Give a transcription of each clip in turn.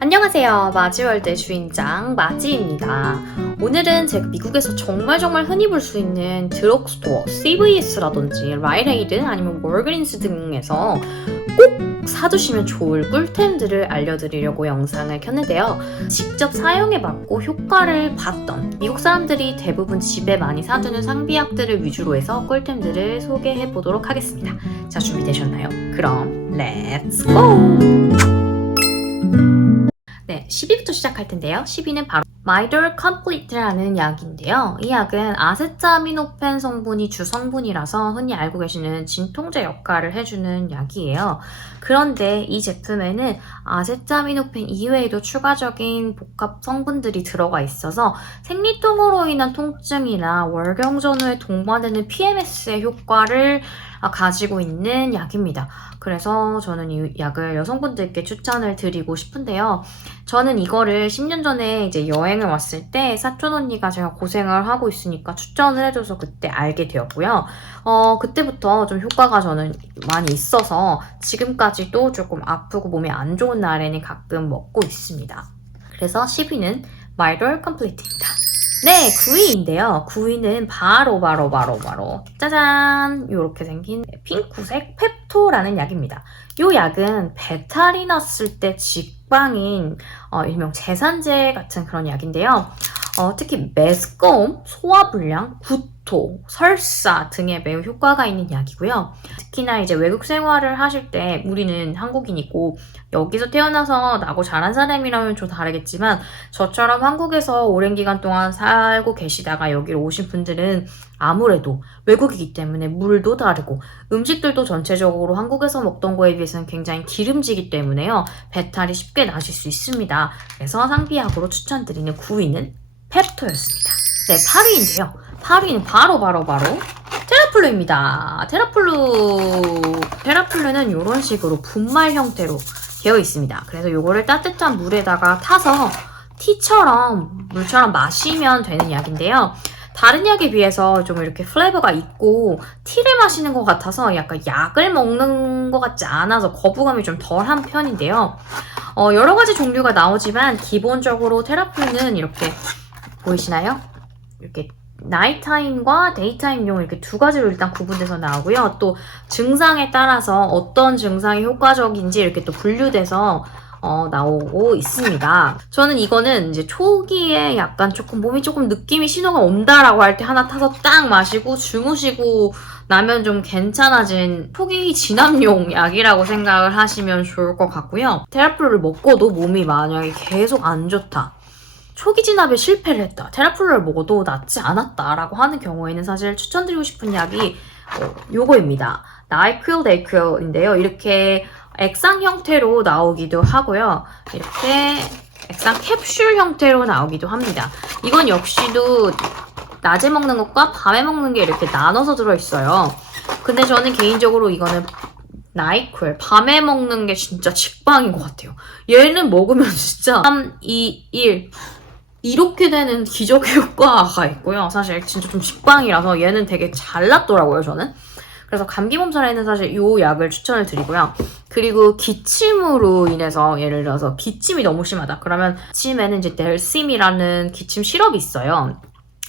안녕하세요. 마지월드 주인장 마지입니다. 오늘은 제가 미국에서 정말 정말 흔히 볼 수 있는 드럭스토어, CVS라든지 라이레이드 아니면 월그린스 등에서 꼭 사두시면 좋을 꿀템들을 알려드리려고 영상을 켰는데요. 직접 사용해봤고 효과를 봤던 미국 사람들이 대부분 집에 많이 사두는 상비약들을 위주로 해서 꿀템들을 소개해보도록 하겠습니다. 자, 준비되셨나요? 그럼 렛츠 고! 네, 10위부터 시작할 텐데요. 10위는 바로 마이돌 컴플리트라는 약인데요. 이 약은 아세타미노펜 성분이 주 성분이라서 흔히 알고 계시는 진통제 역할을 해주는 약이에요. 그런데 이 제품에는 아세타미노펜 이외에도 추가적인 복합 성분들이 들어가 있어서 생리통으로 인한 통증이나 월경 전후에 동반되는 PMS의 효과를 가지고 있는 약입니다. 그래서 저는 이 약을 여성분들께 추천을 드리고 싶은데요. 저는 이거를 10년 전에 이제 여행을 왔을 때 사촌 언니가 제가 고생을 하고 있으니까 추천을 해줘서 그때 알게 되었고요. 어, 그때부터 좀 효과가 저는 많이 있어서 지금까지도 조금 아프고 몸이 안 좋은 날에는 가끔 먹고 있습니다. 그래서 10위는 마이돌 컴플리트입니다. 네, 9위인데요. 9위는 바로 바로 바로 바로 짜잔 이렇게 생긴 핑크색 펩토라는 약입니다. 이 약은 배탈이 났을 때 직방인 어, 일명 제산제 같은 그런 약인데요. 어, 특히 메스꺼움, 소화불량, 구 토, 설사 등에 매우 효과가 있는 약이고요. 특히나 이제 외국 생활을 하실 때 우리는 한국인이고 여기서 태어나서 나고 자란 사람이라면 좀 다르겠지만 저처럼 한국에서 오랜 기간 동안 살고 계시다가 여기로 오신 분들은 아무래도 외국이기 때문에 물도 다르고 음식들도 전체적으로 한국에서 먹던 거에 비해서는 굉장히 기름지기 때문에요. 배탈이 쉽게 나실 수 있습니다. 그래서 상비약으로 추천드리는 9위는 펩토였습니다. 네, 8위인데요. 8위는 바로 바로 바로 테라플루입니다. 테라플루 테라플루는 이런 식으로 분말 형태로 되어 있습니다. 그래서 이거를 따뜻한 물에다가 타서 티처럼 물처럼 마시면 되는 약인데요. 다른 약에 비해서 좀 이렇게 플레이버가 있고 티를 마시는 것 같아서 약간 약을 먹는 것 같지 않아서 거부감이 좀 덜한 편인데요. 어, 여러 가지 종류가 나오지만 기본적으로 테라플루는 이렇게 보이시나요? 이렇게 나이타임과 데이타임용 이렇게 두 가지로 일단 구분돼서 나오고요. 또 증상에 따라서 어떤 증상이 효과적인지 이렇게 또 분류돼서 어, 나오고 있습니다. 저는 이거는 이제 초기에 약간 조금 몸이 조금 느낌이 신호가 온다라고 할 때 하나 타서 딱 마시고 주무시고 나면 좀 괜찮아진 초기 진압용 약이라고 생각을 하시면 좋을 것 같고요. 테라플루를 먹고도 몸이 만약에 계속 안 좋다. 초기 진압에 실패를 했다. 테라플루를 먹어도 낫지 않았다라고 하는 경우에는 사실 추천드리고 싶은 약이 어, 요거입니다. 나이퀼 데이퀼인데요. 이렇게 액상 형태로 나오기도 하고요. 이렇게 액상 캡슐 형태로 나오기도 합니다. 이건 역시도 낮에 먹는 것과 밤에 먹는 게 이렇게 나눠서 들어있어요. 근데 저는 개인적으로 이거는 나이퀄 밤에 먹는 게 진짜 직방인 것 같아요. 얘는 먹으면 진짜 3, 2, 1 이렇게 되는 기적의 효과가 있고요. 사실 진짜 좀 직방이라서 얘는 되게 잘 낫더라고요, 저는. 그래서 감기 몸살에는 사실 이 약을 추천을 드리고요. 그리고 기침으로 인해서 예를 들어서 기침이 너무 심하다. 그러면 기침에는 이제 델심이라는 기침 시럽이 있어요.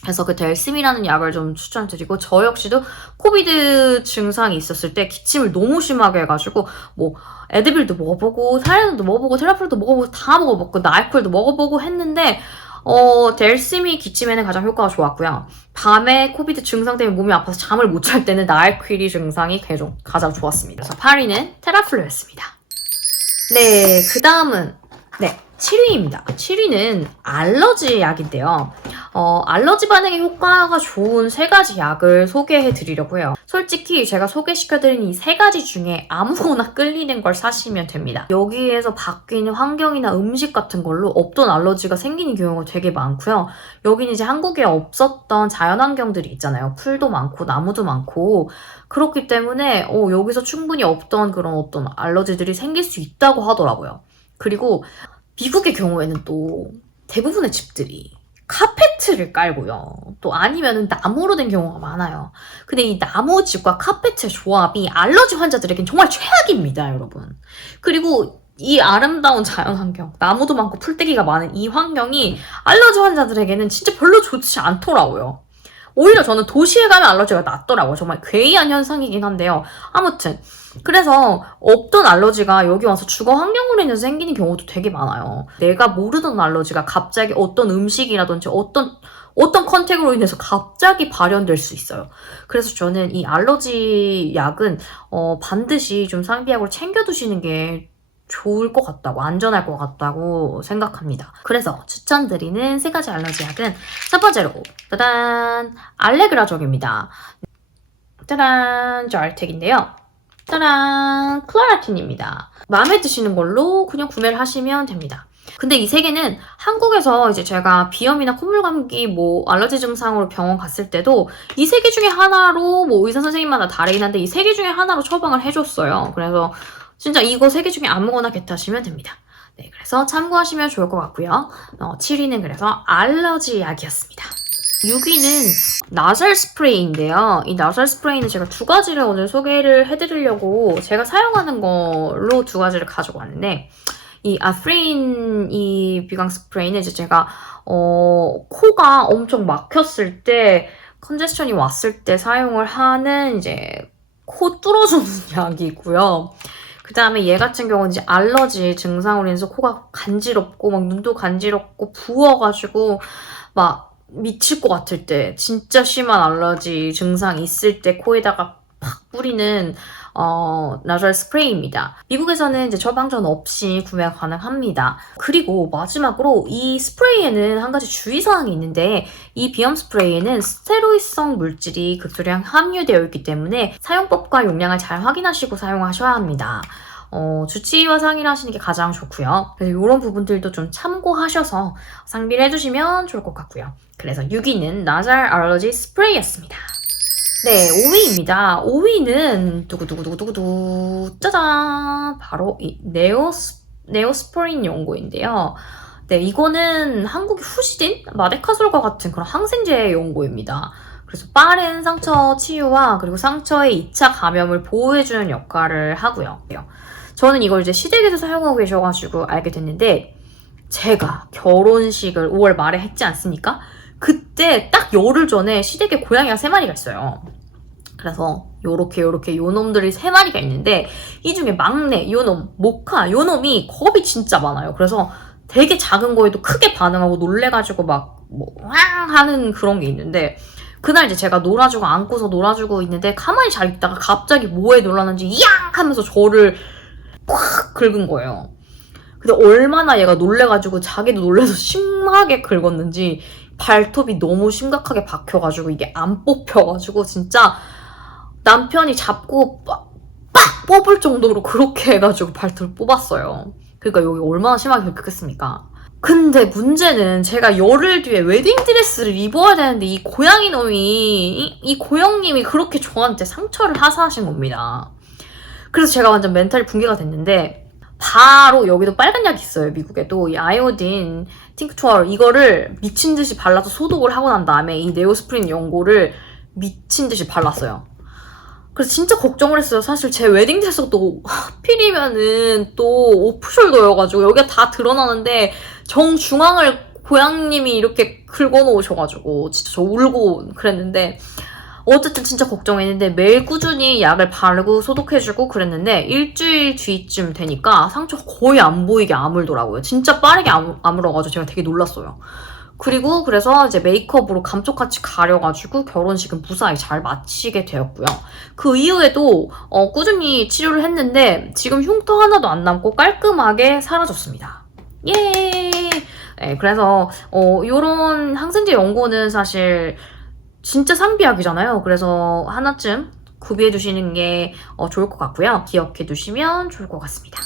그래서 그 델심이라는 약을 좀 추천드리고 저 역시도 코비드 증상이 있었을 때 기침을 너무 심하게 해가지고 뭐 에드빌도 먹어보고 사이렌도 먹어보고 테라플도 먹어보고 다 먹어보고 나이콜도 먹어보고 했는데 어, 델심이 기침에는 가장 효과가 좋았고요. 밤에 코비드 증상 때문에 몸이 아파서 잠을 못 잘 때는 나알퀴리 증상이 가장, 가장 좋았습니다. 그래서 8위는 테라플루였습니다. 네, 그 다음은 네, 7위입니다. 7위는 알러지 약인데요. 어, 알러지 반응에 효과가 좋은 세 가지 약을 소개해 드리려고 해요. 솔직히 제가 소개시켜 드린 이 세 가지 중에 아무거나 끌리는 걸 사시면 됩니다. 여기에서 바뀌는 환경이나 음식 같은 걸로 없던 알러지가 생기는 경우가 되게 많고요. 여기는 이제 한국에 없었던 자연 환경들이 있잖아요. 풀도 많고 나무도 많고 그렇기 때문에 어, 여기서 충분히 없던 그런 어떤 알러지들이 생길 수 있다고 하더라고요. 그리고 미국의 경우에는 또 대부분의 집들이 카페트를 깔고요. 또 아니면은 나무로 된 경우가 많아요. 근데 이 나무 집과 카페트의 조합이 알러지 환자들에겐 정말 최악입니다, 여러분. 그리고 이 아름다운 자연 환경, 나무도 많고 풀떼기가 많은 이 환경이 알러지 환자들에게는 진짜 별로 좋지 않더라고요. 오히려 저는 도시에 가면 알러지가 낫더라고요. 정말 괴이한 현상이긴 한데요. 아무튼 그래서 없던 알러지가 여기 와서 주거 환경으로 인해서 생기는 경우도 되게 많아요. 내가 모르던 알러지가 갑자기 어떤 음식이라든지 어떤 어떤 컨택으로 인해서 갑자기 발현될 수 있어요. 그래서 저는 이 알러지 약은 어, 반드시 좀 상비약으로 챙겨두시는 게 좋을 것 같다고, 안전할 것 같다고 생각합니다. 그래서 추천드리는 세 가지 알러지 약은 첫 번째로, 짜잔, 알레그라족입니다. 짜란, 짤텍인데요. 짜란, 클라라틴입니다. 마음에 드시는 걸로 그냥 구매를 하시면 됩니다. 근데 이 세 개는 한국에서 이제 제가 비염이나 콧물 감기 뭐 알러지 증상으로 병원 갔을 때도 이 세 개 중에 하나로 뭐 의사 선생님마다 다르긴 한데 이 세 개 중에 하나로 처방을 해줬어요. 그래서 진짜 이거 세 개 중에 아무거나 개타시면 됩니다. 네, 그래서 참고하시면 좋을 것 같고요. 어, 7위는 그래서 알러지 약이었습니다. 6위는 나설 스프레이인데요. 이 나설 스프레이는 제가 두 가지를 오늘 소개를 해드리려고 제가 사용하는 걸로 두 가지를 가지고 왔는데 이 아프린 이 비강 스프레이는 이제 제가 어 코가 엄청 막혔을 때 컨제션이 왔을 때 사용을 하는 이제 코 뚫어주는 약이고요. 그 다음에 얘 같은 경우는 이제 알러지 증상으로 인해서 코가 간지럽고 막 눈도 간지럽고 부어가지고 막 미칠 것 같을 때 진짜 심한 알러지 증상 있을 때 코에다가 팍 뿌리는 어, 나절 스프레이입니다. 미국에서는 이제 처방전 없이 구매가 가능합니다. 그리고 마지막으로 이 스프레이에는 한 가지 주의사항이 있는데 이 비염 스프레이에는 스테로이드성 물질이 극소량 함유되어 있기 때문에 사용법과 용량을 잘 확인하시고 사용하셔야 합니다. 어, 주치의와 상의를 하시는 게 가장 좋고요. 그래서 이런 부분들도 좀 참고하셔서 상비를 해주시면 좋을 것 같고요. 그래서 6위는 나잘 알러지 스프레이였습니다. 네, 5위입니다. 5위는 두구두구두구두구 짜잔 바로 이 네오스 네오스포린 연고인데요. 네, 이거는 한국의 후시딘 마데카솔과 같은 그런 항생제 연고입니다. 그래서 빠른 상처 치유와 그리고 상처의 2차 감염을 보호해주는 역할을 하고요. 저는 이걸 이제 시댁에서 사용하고 계셔가지고 알게 됐는데 제가 결혼식을 5월 말에 했지 않습니까? 그때 딱 열흘 전에 시댁에 고양이가 세 마리가 있어요. 그래서 요렇게 요렇게 요 놈들이 세 마리가 있는데 이 중에 막내 요 놈 모카 요 놈이 겁이 진짜 많아요. 그래서 되게 작은 거에도 크게 반응하고 놀래가지고 막뭐왕 하는 그런 게 있는데 그날 이제 제가 놀아주고 안고서 놀아주고 있는데 가만히 잘 있다가 갑자기 뭐에 놀랐는지 이양 하면서 저를 꽉 긁은 거예요. 근데 얼마나 얘가 놀래가지고 자기도 놀래서 심하게 긁었는지 발톱이 너무 심각하게 박혀가지고 이게 안 뽑혀가지고 진짜 남편이 잡고 빡, 빡 뽑을 정도로 그렇게 해가지고 발톱을 뽑았어요. 그러니까 여기 얼마나 심하게 긁혔겠습니까? 근데 문제는 제가 열흘 뒤에 웨딩드레스를 입어야 되는데 이 고양이 놈이 이, 이 고영님이 그렇게 저한테 상처를 하사하신 겁니다. 그래서 제가 완전 멘탈이 붕괴가 됐는데 바로 여기도 빨간 약이 있어요 미국에도 이 아이오딘 팅크투얼 이거를 미친 듯이 발라서 소독을 하고 난 다음에 이 네오스프린 연고를 미친 듯이 발랐어요. 그래서 진짜 걱정을 했어요. 사실 제 웨딩 드레스가 또 하필이면은 또 오프숄더여가지고 여기가 다 드러나는데 정중앙을 고양님이 이렇게 긁어놓으셔가지고 진짜 저 울고 그랬는데 어쨌든 진짜 걱정했는데 매일 꾸준히 약을 바르고 소독해주고 그랬는데 일주일 뒤쯤 되니까 상처가 거의 안 보이게 아물더라고요. 진짜 빠르게 아물, 아물어가지고 제가 되게 놀랐어요. 그리고 그래서 이제 메이크업으로 감쪽같이 가려가지고 결혼식은 무사히 잘 마치게 되었고요. 그 이후에도 어, 꾸준히 치료를 했는데 지금 흉터 하나도 안 남고 깔끔하게 사라졌습니다. 예! 네, 그래서 어, 이런 항생제 연고는 사실 진짜 상비약이잖아요. 그래서 하나쯤 구비해 두시는 게 어, 좋을 것 같고요. 기억해 두시면 좋을 것 같습니다.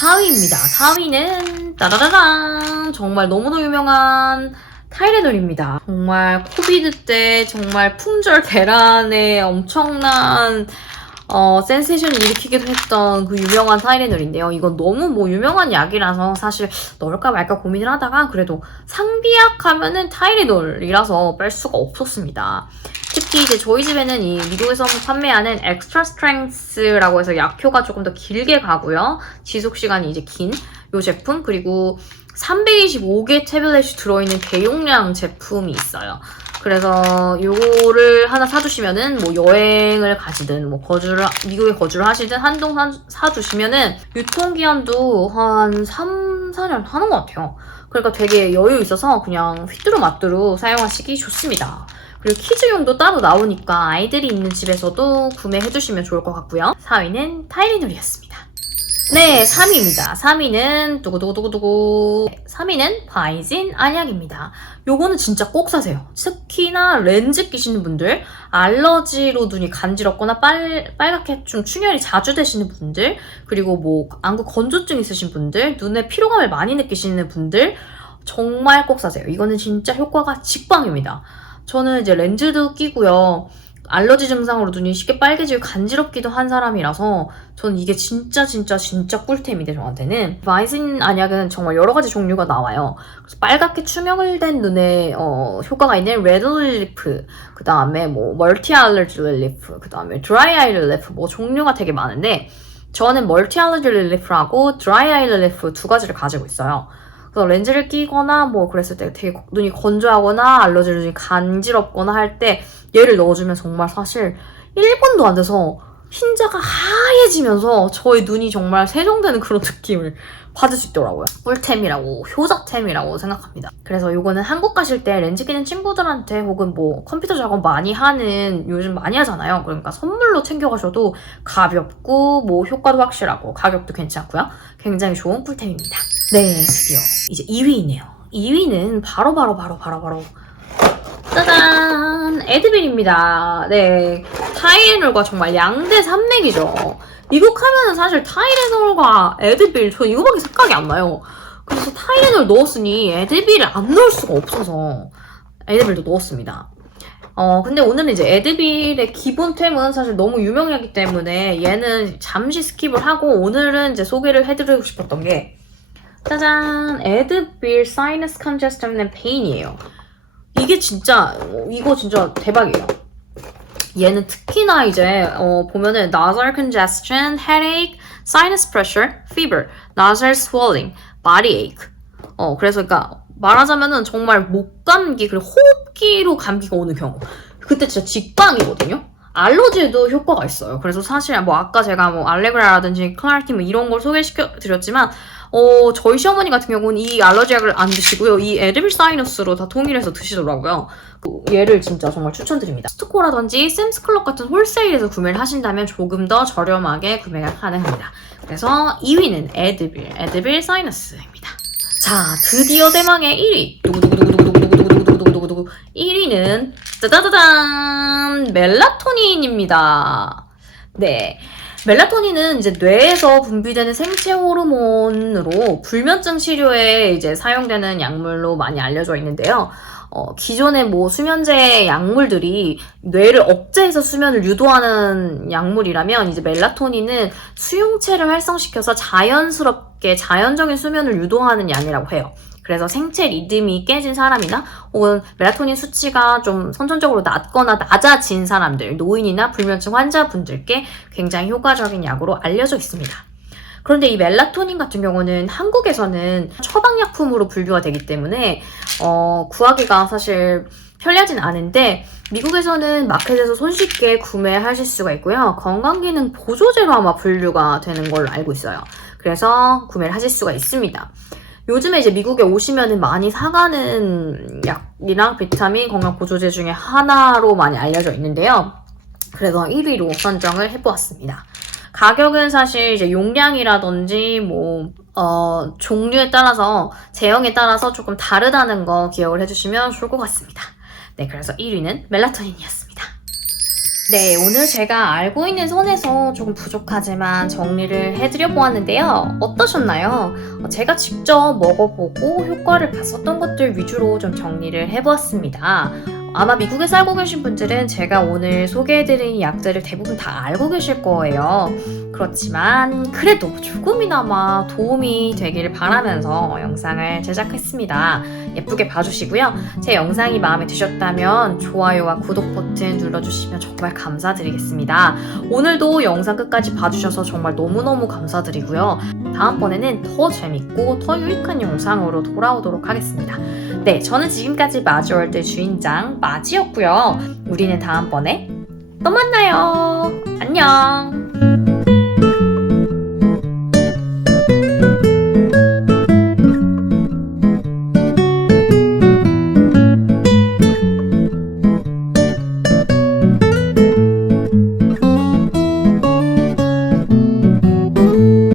4위입니다. 4위는 따라라란 정말 너무나 유명한 타이레놀입니다. 정말 코비드 때 정말 품절 대란에 엄청난 어, 센세이션을 일으키기도 했던 그 유명한 타이레놀인데요. 이건 너무 뭐 유명한 약이라서 사실 넣을까 말까 고민을 하다가 그래도 상비약 하면은 타이레놀이라서 뺄 수가 없었습니다. 특히 이제 저희 집에는 이 미국에서 판매하는 엑스트라 스트렝스라고 해서 약효가 조금 더 길게 가고요. 지속 시간이 이제 긴이 제품 그리고 325개 태블릿이 들어있는 대용량 제품이 있어요. 그래서 요거를 하나 사주시면은 뭐 여행을 가시든 뭐 거주를 미국에 거주를 하시든 한동 사, 사주시면은 유통기한도 한 3, 4년 하는 것 같아요. 그러니까 되게 여유 있어서 그냥 휘뚜루마뚜루 사용하시기 좋습니다. 그리고 키즈용도 따로 나오니까 아이들이 있는 집에서도 구매해주시면 좋을 것 같고요. 4위는 타이리놀이었습니다. 네, 3위입니다. 3위는 두구두구두구두구 3위는 바이진 안약입니다. 요거는 진짜 꼭 사세요. 특히나 렌즈 끼시는 분들, 알러지로 눈이 간지럽거나 빨, 빨갛게 좀 충혈이 자주 되시는 분들, 그리고 뭐 안구 건조증 있으신 분들, 눈에 피로감을 많이 느끼시는 분들, 정말 꼭 사세요. 이거는 진짜 효과가 직방입니다. 저는 이제 렌즈도 끼고요. 알러지 증상으로 눈이 쉽게 빨개지고 간지럽기도 한 사람이라서 저는 이게 진짜 진짜 진짜 꿀템인데 저한테는 바이신 안약은 정말 여러 가지 종류가 나와요. 그래서 빨갛게 충혈된 눈에 어, 효과가 있는 레드 릴리프 그 다음에 뭐 멀티 알러지 릴리프 그 다음에 드라이 아이 릴리프 뭐 종류가 되게 많은데 저는 멀티 알러지 릴리프라고 드라이 아이 릴리프 두 가지를 가지고 있어요. 그래서 렌즈를 끼거나 뭐 그랬을 때 되게 눈이 건조하거나 알러지 눈이 간지럽거나 할 때 얘를 넣어주면 정말 사실 1분도 안 돼서 흰자가 하얘지면서 저의 눈이 정말 세정되는 그런 느낌을 받을 수 있더라고요. 꿀템이라고 효자템이라고 생각합니다. 그래서 이거는 한국 가실 때 렌즈 끼는 친구들한테 혹은 뭐 컴퓨터 작업 많이 하는 요즘 많이 하잖아요. 그러니까 선물로 챙겨가셔도 가볍고 뭐 효과도 확실하고 가격도 괜찮고요. 굉장히 좋은 꿀템입니다. 네, 드디어 이제 2위이네요. 2위는 바로 바로 바로 바로 바로 짜잔! 에드빌입니다. 네. 타이레놀과 정말 양대 산맥이죠. 미국 하면은 사실 타이레놀과 에드빌, 저 이거밖에 생각이 안 나요. 그래서 타이레놀 넣었으니 에드빌을 안 넣을 수가 없어서 에드빌도 넣었습니다. 어, 근데 오늘은 이제 에드빌의 기본템은 사실 너무 유명하기 때문에 얘는 잠시 스킵을 하고 오늘은 이제 소개를 해드리고 싶었던 게 짜잔! 에드빌 사이너스 컨제스션 앤 페인이에요. 이게 진짜 어, 이거 진짜 대박이에요. 얘는 특히나 이제 어, 보면은 nasal congestion, headache, sinus pressure, fever, nasal swelling, body ache. 어 그래서 그러니까 말하자면은 정말 목 감기 그리고 호흡기로 감기가 오는 경우. 그때 진짜 직방이거든요. 알러지에도 효과가 있어요. 그래서 사실 뭐 아까 제가 뭐 알레그라라든지 클라리티 뭐 이런 걸 소개시켜 드렸지만 어, 저희 시어머니 같은 경우는 이 알러지 약을 안 드시고요. 이 에드빌 사이너스로 다 통일해서 드시더라고요. 그 얘를 진짜 정말 추천드립니다. 스토코라든지 샘스클럽 같은 홀세일에서 구매를 하신다면 조금 더 저렴하게 구매가 가능합니다. 그래서 2위는 에드빌, 에드빌 사이너스입니다. 자, 드디어 대망의 1위. 두구두구두구두구두구두구두구두구두구두구 1위는 짜자자잔 멜라토닌입니다. 네. 멜라토닌은 이제 뇌에서 분비되는 생체 호르몬으로 불면증 치료에 이제 사용되는 약물로 많이 알려져 있는데요. 어, 기존의 뭐 수면제 약물들이 뇌를 억제해서 수면을 유도하는 약물이라면 이제 멜라토닌은 수용체를 활성시켜서 자연스럽게 자연적인 수면을 유도하는 약이라고 해요. 그래서 생체 리듬이 깨진 사람이나 혹은 멜라토닌 수치가 좀 선천적으로 낮거나 낮아진 사람들, 노인이나 불면증 환자분들께 굉장히 효과적인 약으로 알려져 있습니다. 그런데 이 멜라토닌 같은 경우는 한국에서는 처방약품으로 분류가 되기 때문에 어, 구하기가 사실 편리하진 않은데 미국에서는 마켓에서 손쉽게 구매하실 수가 있고요. 건강기능 보조제로 아마 분류가 되는 걸로 알고 있어요. 그래서 구매를 하실 수가 있습니다. 요즘에 이제 미국에 오시면은 많이 사가는 약이랑 비타민 건강 보조제 중에 하나로 많이 알려져 있는데요. 그래서 1위로 선정을 해보았습니다. 가격은 사실 이제 용량이라든지 뭐, 어, 종류에 따라서, 제형에 따라서 조금 다르다는 거 기억을 해주시면 좋을 것 같습니다. 네, 그래서 1위는 멜라토닌이었습니다. 네, 오늘 제가 알고 있는 선에서 조금 부족하지만 정리를 해드려 보았는데요. 어떠셨나요? 어, 제가 직접 먹어보고 효과를 봤었던 것들 위주로 좀 정리를 해보았습니다. 아마 미국에 살고 계신 분들은 제가 오늘 소개해드린 약들을 대부분 다 알고 계실 거예요. 그렇지만 그래도 조금이나마 도움이 되기를 바라면서 영상을 제작했습니다. 예쁘게 봐주시고요. 제 영상이 마음에 드셨다면 좋아요와 구독 버튼 눌러주시면 정말 감사드리겠습니다. 오늘도 영상 끝까지 봐주셔서 정말 너무너무 감사드리고요. 다음번에는 더 재밌고 더 유익한 영상으로 돌아오도록 하겠습니다. 네, 저는 지금까지 마지월드 주인장 마지였고요. 우리는 다음번에 또 만나요. 안녕.